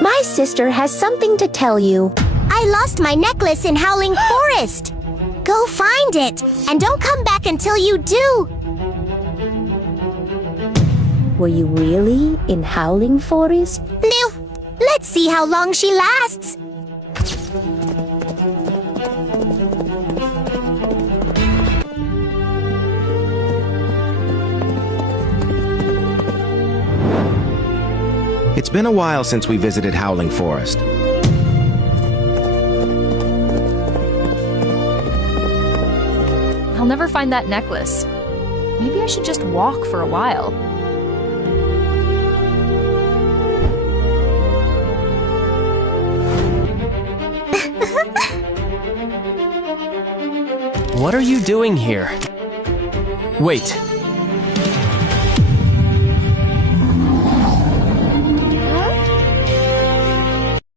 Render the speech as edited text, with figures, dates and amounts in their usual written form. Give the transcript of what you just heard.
My sister has something to tell you. I lost my necklace in Howling Forest. Go find it, and don't come back until you do. Were you really in Howling Forest? No, let's see how long she lasts. It's been a while since we visited Howling Forest. I'll never find that necklace. Maybe I should just walk for a while. What are you doing here? Wait,